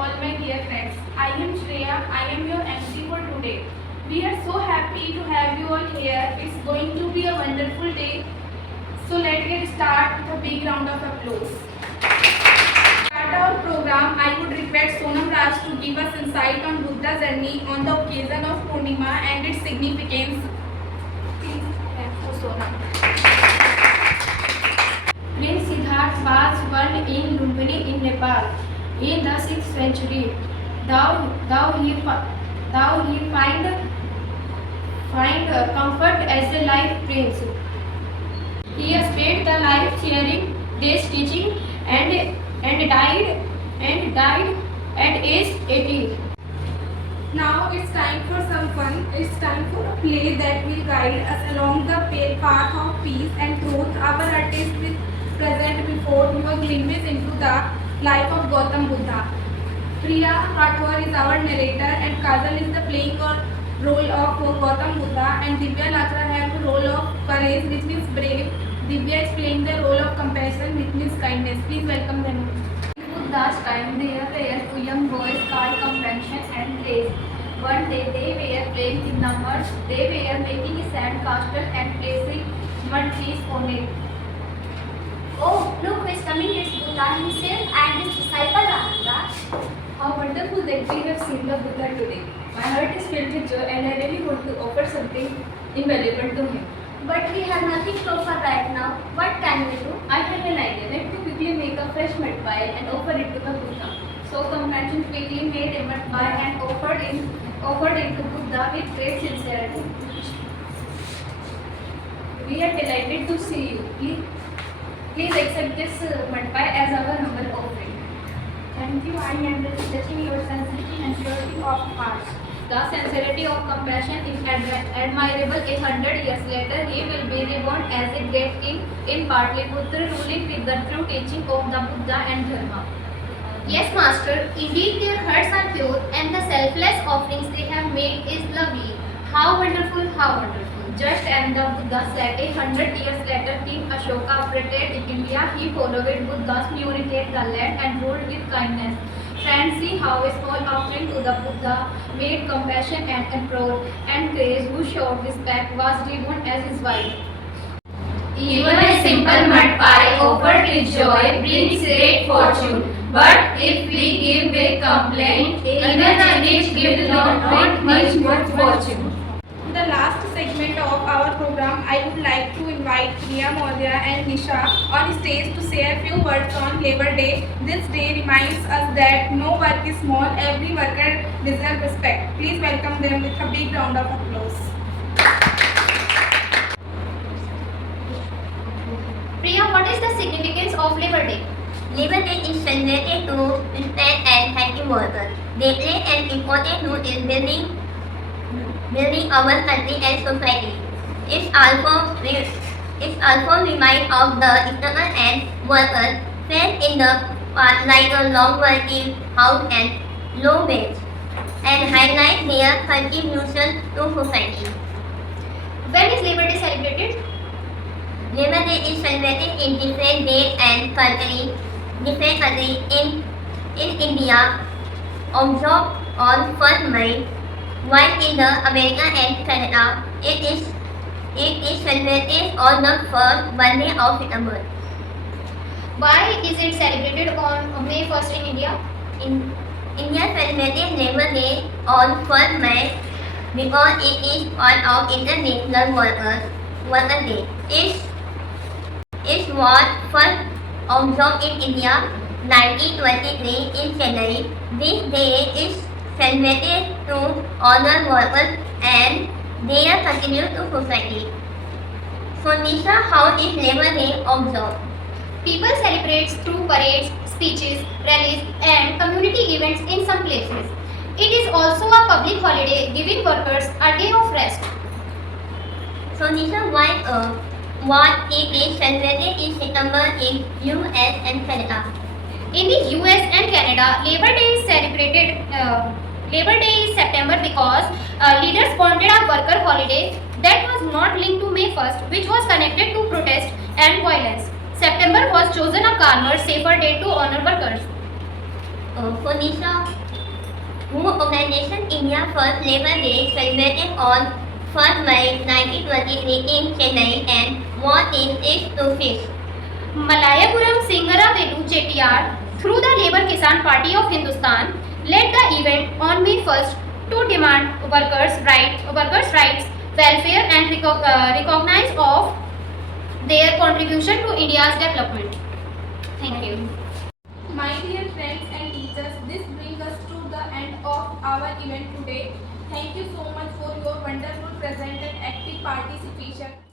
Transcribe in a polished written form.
all my dear friends. I am Shreya. I am your MC for today. We are so happy to have you all here. It's going to be a wonderful day. So let's get started with a big round of applause. To start our program, I would request Sonam Raj to give us insight on Buddha journey on the occasion of Purnima and its significance. Please, Sonam. Prince Siddhartha was born in Lumbini in Nepal in the 6th century. Thou he find comfort as a life prince. He spent the life sharing, days teaching, and died at age 80. Now it's time for some fun. It's time for a play that will guide us along the path of peace and truth. Our artist will present before you a glimpse into the life of Gautam Buddha. Priya Rathore is our narrator and Kajal is the playing role of Gautam Buddha and Divya Lachra have the role of courage which means brave. Divya is playing the role of compassion which means kindness. Please welcome them. In Buddha's time, there were two young boys called Compassion and Praise. One day they were playing in the mud. They were making a sand castle and placing mud trees on it. Oh, look who is coming, it's Buddha himself and his disciple Ananda. How wonderful that we have seen the Buddha today. My heart is filled with joy and I really want to offer something invaluable to him. But we have nothing to offer right now. What can we do? I have an idea. Let me quickly make a fresh mud pie and offer it to the Buddha. So Compassion quickly made a mud pie and offered it to Buddha with great sincerity. We are delighted to see you. Please accept this mud pie as our humble offering. Thank you, I am judging your sensitivity and purity of heart. The sincerity of Compassion is admirable. 100 years later, he will be reborn as a great king in Patliputra, ruling with the true teaching of the Buddha and Dharma. Yes, Master, indeed their hearts are pure and the selfless offerings they have made is lovely. How wonderful, how wonderful. Just as the Buddha said, 100 years later, King Ashoka operated in India. He followed Buddha's purified the land and ruled with kindness. Friends, see how a small offering to the Buddha made Compassion and proud and Grace, who showed respect, was reborn as his wife. Even a simple mud pie offered with joy brings great fortune. But if we give with complaint, even a rich gift not much good fortune. In the last segment of our program, I would like to invite Priya Maurya and Nisha on stage to say a few words on Labor Day. This day reminds us that no work is small, every worker deserves respect. Please welcome them with a big round of applause. Priya, what is the significance of Labor Day? Labor Day is celebrated to respect and thank the workers. They play an important role in building our country and society. It's also remind of the struggle and workers faced in the past like a long working hours and low wage and highlight their contribution to society. When is Labor Day celebrated? Labor Day is celebrated in different days and countries. Different countries in India observe on 1st May, while in the America and Canada it is celebrated on the first Monday of September. Why is it celebrated on May 1st in India? India celebrated Labor Day on 1st May because it is part of International Workers' Day. It was first observed in India 1923 in Chennai. This day is celebrated to honor workers and their contribution to society. So Nisha, how is Labor Day observed? People celebrate through parades, speeches, rallies, and community events in some places. It is also a public holiday giving workers a day of rest. So Nisha, what it is celebrated in September in US and Canada? In the US and Canada, Labor Day is celebrated. Labor Day is September because leaders wanted a worker holiday that was not linked to May 1st, which was connected to protest and violence. September was chosen a calmer, safer day to honor workers. Phoenicia, who Organization India First Labor Day celebrated on 1st May 1923 in Chennai and war in East to Fish. Malayapuram Singaravelu Chettiar, through the Labour Kisan Party of Hindustan, led the event on May 1st to demand workers' rights, welfare and recognize of their contribution to India's development. Thank you. My dear friends and teachers, this brings us to the end of our event today. Thank you so much for your wonderful present and active participation.